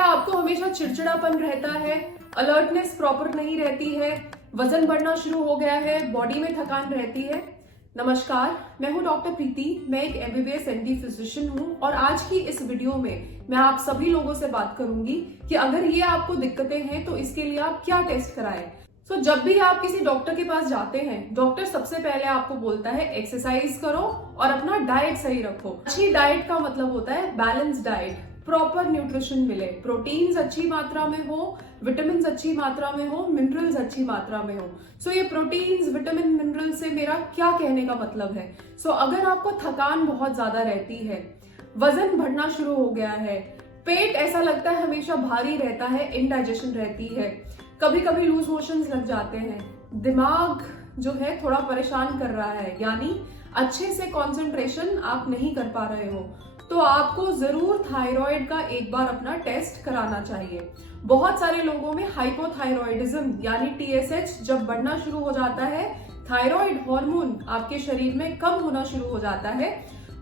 क्या आपको हमेशा चिड़चिड़ापन रहता है, अलर्टनेस प्रॉपर नहीं रहती है, वजन बढ़ना शुरू हो गया है, बॉडी में थकान रहती है? नमस्कार, मैं हूं डॉक्टर प्रीति। मैं एक MBBS ND फिजिशियन हूं और आज की इस वीडियो में मैं आप सभी लोगों से बात करूंगी कि अगर ये आपको दिक्कतें हैं तो इसके लिए आप क्या टेस्ट कराएं। जब भी आप किसी डॉक्टर के पास जाते हैं, डॉक्टर सबसे पहले आपको बोलता है एक्सरसाइज करो और अपना डाइट सही रखो। अच्छी डाइट का मतलब होता है बैलेंस डाइट, प्रॉपर न्यूट्रिशन मिले, प्रोटीन्स अच्छी मात्रा में हो, विटामिन अच्छी मात्रा में हो, मिनरल्स अच्छी मात्रा में हो। ये प्रोटीन्स, विटामिन, मिनरल से मेरा क्या कहने का मतलब है? अगर आपको थकान बहुत ज्यादा रहती है, वजन बढ़ना शुरू हो गया है, पेट ऐसा लगता है हमेशा भारी रहता है, इनडाइजेशन रहती है, कभी कभी लूज मोशंस लग जाते हैं, दिमाग जो है थोड़ा परेशान कर रहा है, यानी अच्छे से कंसंट्रेशन आप नहीं कर पा रहे हो, तो आपको जरूर थायराइड का एक बार अपना टेस्ट कराना चाहिए। बहुत सारे लोगों में हाइपोथायराइडिज्म यानी TSH जब बढ़ना शुरू हो जाता है, थायराइड हार्मोन आपके शरीर में कम होना शुरू हो जाता है,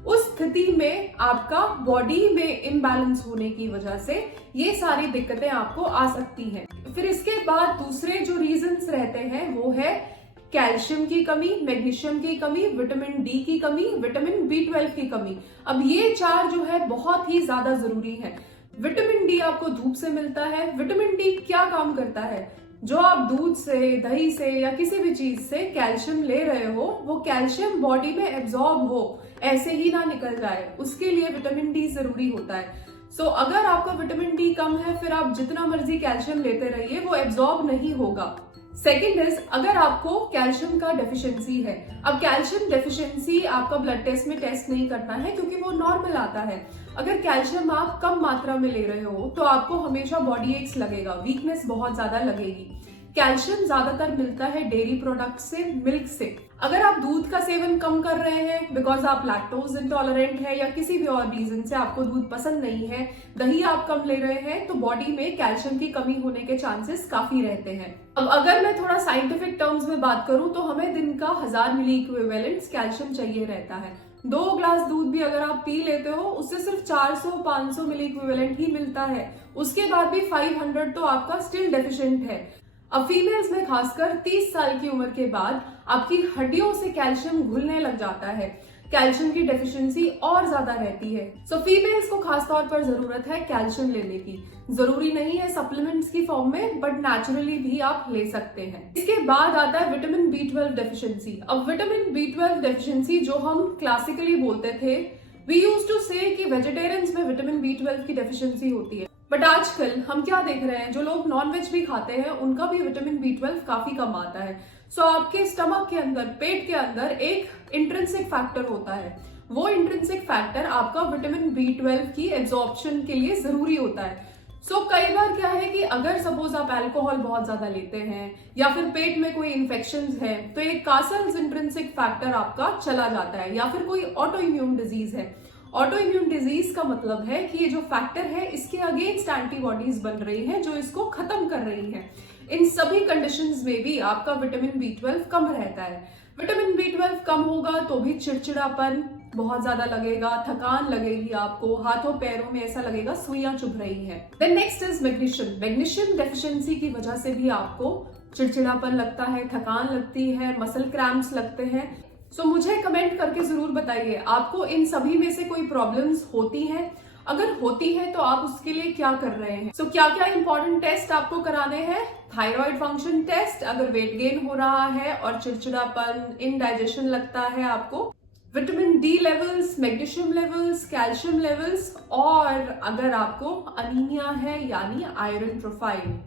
उस स्थिति में आपका बॉडी में इम्बैलेंस होने की वजह से ये सारी दिक्कतें आपको आ सकती हैं। फिर इसके बाद दूसरे जो रीजंस रहते हैं वो है कैल्शियम की कमी, मैग्नीशियम की कमी, विटामिन D की कमी, विटामिन B12 की कमी। अब ये चार जो है बहुत ही ज्यादा जरूरी है। विटामिन D आपको धूप से मिलता है। विटामिन D क्या काम करता है? जो आप दूध से, दही से या किसी भी चीज से कैल्शियम ले रहे हो, वो कैल्शियम बॉडी में एब्जॉर्ब हो, ऐसे ही ना निकल जाए, उसके लिए विटामिन D जरूरी होता है। अगर आपका विटामिन D कम है, फिर आप जितना मर्जी कैल्शियम लेते रहिए, वो एब्जॉर्ब नहीं होगा। सेकेंड इज, अगर आपको कैल्शियम का डेफिशिएंसी है। अब कैल्शियम डेफिशिएंसी आपका ब्लड टेस्ट में टेस्ट नहीं करना है क्योंकि वो नॉर्मल आता है। अगर कैल्शियम आप कम मात्रा में ले रहे हो तो आपको हमेशा बॉडी एक्स लगेगा, वीकनेस बहुत ज्यादा लगेगी। कैल्शियम ज्यादातर मिलता है डेयरी प्रोडक्ट से, मिल्क से। अगर आप दूध का सेवन कम कर रहे हैं बिकॉज आप लैक्टोज इंटॉलरेंट है या किसी भी और रीजन से आपको दूध पसंद नहीं है, दही आप कम ले रहे हैं, तो बॉडी में कैल्शियम की कमी होने के चांसेस काफी रहते हैं। अब अगर मैं थोड़ा साइंटिफिक टर्म्स में बात करूं तो हमें दिन का 1000 मिली इक्विवेलेंट्स कैल्शियम चाहिए रहता है। 2 ग्लास दूध भी अगर आप पी लेते हो, उससे सिर्फ 400-500 मिली इक्विवेलेंट ही मिलता है। उसके बाद भी 500 तो आपका स्टिल डेफिशिएंट है। अब फीमेल्स में खासकर 30 साल की उम्र के बाद आपकी हड्डियों से कैल्शियम घुलने लग जाता है, कैल्शियम की डेफिशिएंसी और ज्यादा रहती है। फीमेल्स को खासतौर पर जरूरत है कैल्शियम लेने की। जरूरी नहीं है सप्लीमेंट्स की फॉर्म में, बट नेचुरली भी आप ले सकते हैं। इसके बाद आता है विटामिन B12 डेफिशिएंसी। अब विटामिन B12 डेफिशिएंसी जो हम क्लासिकली बोलते थे, वी यूज्ड टू से कि वेजिटेरियंस में विटामिन B12 की डेफिशिएंसी होती है, बट आजकल हम क्या देख रहे हैं, जो लोग नॉनवेज भी खाते हैं उनका भी विटामिन B12 काफी कम आता है। आपके स्टमक के अंदर, पेट के अंदर एक इंट्रिंसिक फैक्टर होता है, वो इंट्रिंसिक फैक्टर आपका विटामिन B12 की एब्जॉर्प्शन के लिए जरूरी होता है। कई बार क्या है कि अगर सपोज आप अल्कोहल बहुत ज्यादा लेते हैं या फिर पेट में कोई इन्फेक्शंस है, तो एक कासल्स इंट्रिंसिक फैक्टर आपका चला जाता है, या फिर कोई ऑटो इम्यून डिजीज है। ऑटो इम्यून डिजीज का मतलब है कि ये जो फैक्टर है, इसके अगेंस्ट एंटीबॉडीज बन रही हैं जो इसको खत्म कर रही हैं। इन सभी कंडीशंस में भी आपका विटामिन B12 कम रहता है। विटामिन B12 कम होगा तो भी चिड़चिड़ापन बहुत ज्यादा लगेगा, थकान लगेगी, आपको हाथों पैरों में ऐसा लगेगा सुइयां चुभ रही हैं। Then next is magnesium. Magnesium deficiency की वजह से भी आपको चिड़चिड़ापन लगता है, थकान लगती है, मसल क्रैम्प्स लगते हैं। मुझे कमेंट करके जरूर बताइए, आपको इन सभी में से कोई प्रॉब्लम्स होती हैं? अगर होती है तो आप उसके लिए क्या कर रहे हैं? क्या क्या इंपॉर्टेंट टेस्ट आपको कराने हैं? थायराइड फंक्शन टेस्ट, अगर वेट गेन हो रहा है और चिड़चिड़ापन, इनडाइजेशन लगता है आपको, vitamin D levels, magnesium levels, calcium levels, और अगर आपको अनीमिया है यानी आयरन प्रोफाइल।